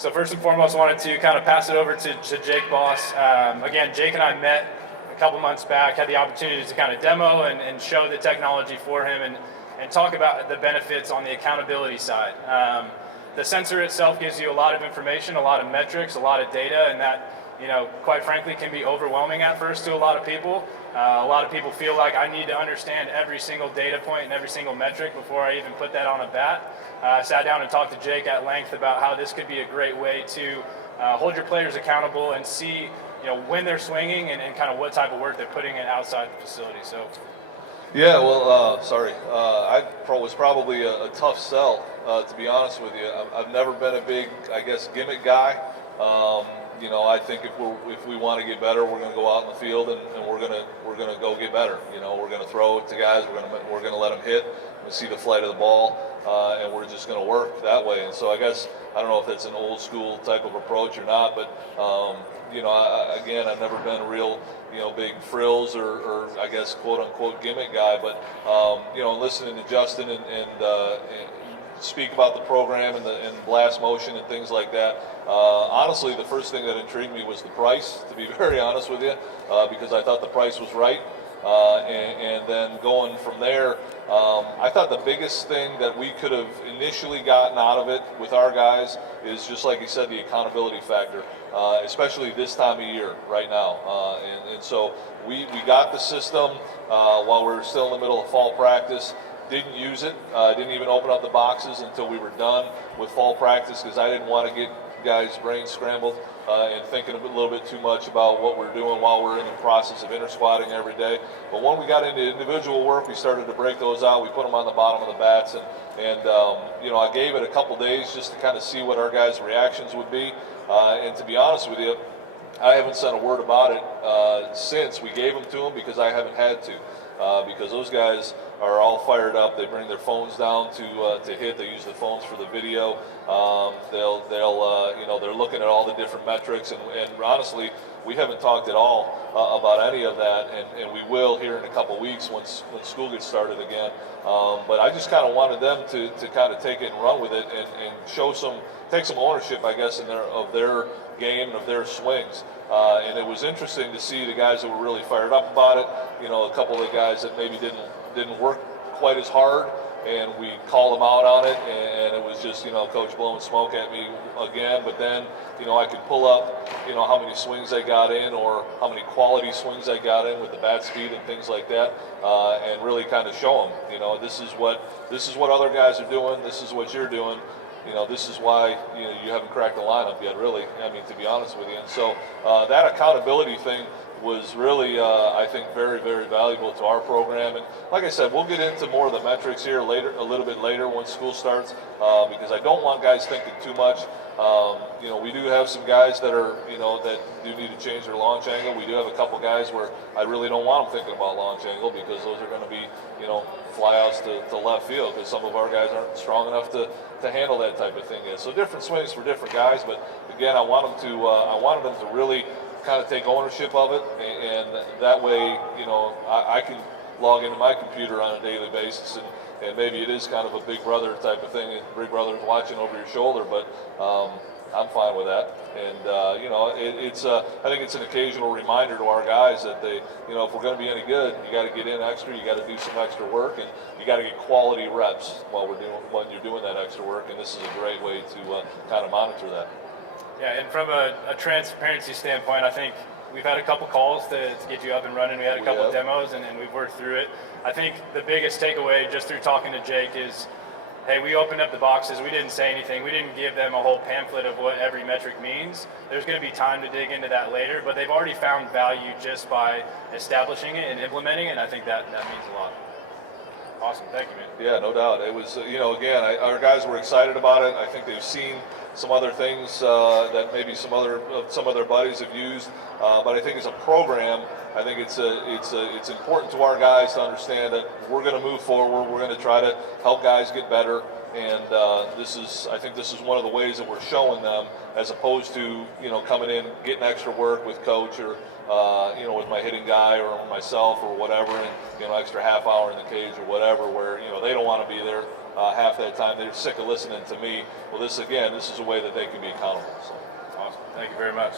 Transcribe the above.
So first and foremost, I wanted to kind of pass it over to Jake Boss. Again, Jake and I met a couple months back, had the opportunity to kind of demo and show the technology for him and talk about the benefits on the accountability side. The sensor itself gives you a lot of information, a lot of metrics, a lot of data, and that, quite frankly, can be overwhelming at first to a lot of people. A lot of people feel like I need to understand every single data point and every single metric before I even put that on a bat. Sat down and talked to Jake at length about how this could be a great way to hold your players accountable and see, when they're swinging and kind of what type of work they're putting in outside the facility. So. Yeah, well, I was probably a tough sell, to be honest with you. I've never been a big, gimmick guy. I think if we want to get better, we're going to go out in the field and we're going to go get better. We're going to throw it to guys. We're going to let them hit. We see the flight of the ball, and we're just going to work that way. And so I don't know if that's an old school type of approach or not, but I've never been a real big frills or quote unquote gimmick guy. But listening to Justin and speak about the program and blast motion and things like that. Honestly, the first thing that intrigued me was the price, to be very honest with you, because I thought the price was right. And then going from there, I thought the biggest thing that we could have initially gotten out of it with our guys is just like you said, the accountability factor, especially this time of year right now. And so we got the system while we were still in the middle of fall practice. Didn't use it. Didn't even open up the boxes until we were done with fall practice because I didn't want to get guys' brains scrambled and thinking a little bit too much about what we're doing while we're in the process of inter-squatting every day. But when we got into individual work, we started to break those out. We put them on the bottom of the bats, and I gave it a couple days just to kind of see what our guys' reactions would be. And to be honest with you, I haven't said a word about it since we gave them to them because I haven't had to. Because those guys are all fired up. They bring their phones down to hit. They use the phones for the video. They're looking at all the different metrics. And honestly, we haven't talked at all about any of that, and we will here in a couple weeks when school gets started again. But I just kind of wanted them to kind of take it and run with it and take some ownership, of their game and of their swings. And it was interesting to see the guys that were really fired up about it. A couple of the guys that maybe didn't work quite as hard, and we called them out on it, and it was just, coach blowing smoke at me again. But then, I could pull up, how many swings they got in or how many quality swings they got in with the bat speed and things like that, and really kind of show them, this is what other guys are doing. This is what you're doing. This is why you haven't cracked the lineup yet, really. To be honest with you. And so that accountability thing was really, I think, very, very valuable to our program. And like I said, we'll get into more of the metrics here a little bit later once school starts, because I don't want guys thinking too much. We do have some guys that are, that do need to change their launch angle. We do have a couple guys where I really don't want them thinking about launch angle because those are going to be, flyouts to left field because some of our guys aren't strong enough to handle that type of thing yet. So different swings for different guys, but again, I wanted them to really kind of take ownership of it, and that way, I can log into my computer on a daily basis, and maybe it is kind of a big brother type of thing, big brother's watching over your shoulder, but I'm fine with that. And I think it's an occasional reminder to our guys that if we're going to be any good, you got to get in extra, you got to do some extra work, and you got to get quality reps when you're doing that extra work. And this is a great way to kind of monitor that. Yeah, and from a transparency standpoint, I think we've had a couple calls to get you up and running. We had a couple of demos, and we've worked through it. I think the biggest takeaway just through talking to Jake is, hey, we opened up the boxes. We didn't say anything. We didn't give them a whole pamphlet of what every metric means. There's going to be time to dig into that later, but they've already found value just by establishing it and implementing it, and I think that means a lot. Awesome. Thank you, man. Yeah, no doubt. It was, our guys were excited about it. I think they've seen some other things that maybe some of their buddies have used. But I think as a program, I think it's important to our guys to understand that we're going to move forward. We're going to try to help guys get better. And I think this is one of the ways that we're showing them, as opposed to coming in, getting extra work with coach or with my hitting guy or myself or whatever, and extra half hour in the cage or whatever, where they don't want to be there. half that time. They're sick of listening to me. Well, this is a way that they can be accountable. So. Awesome. Thank you very much.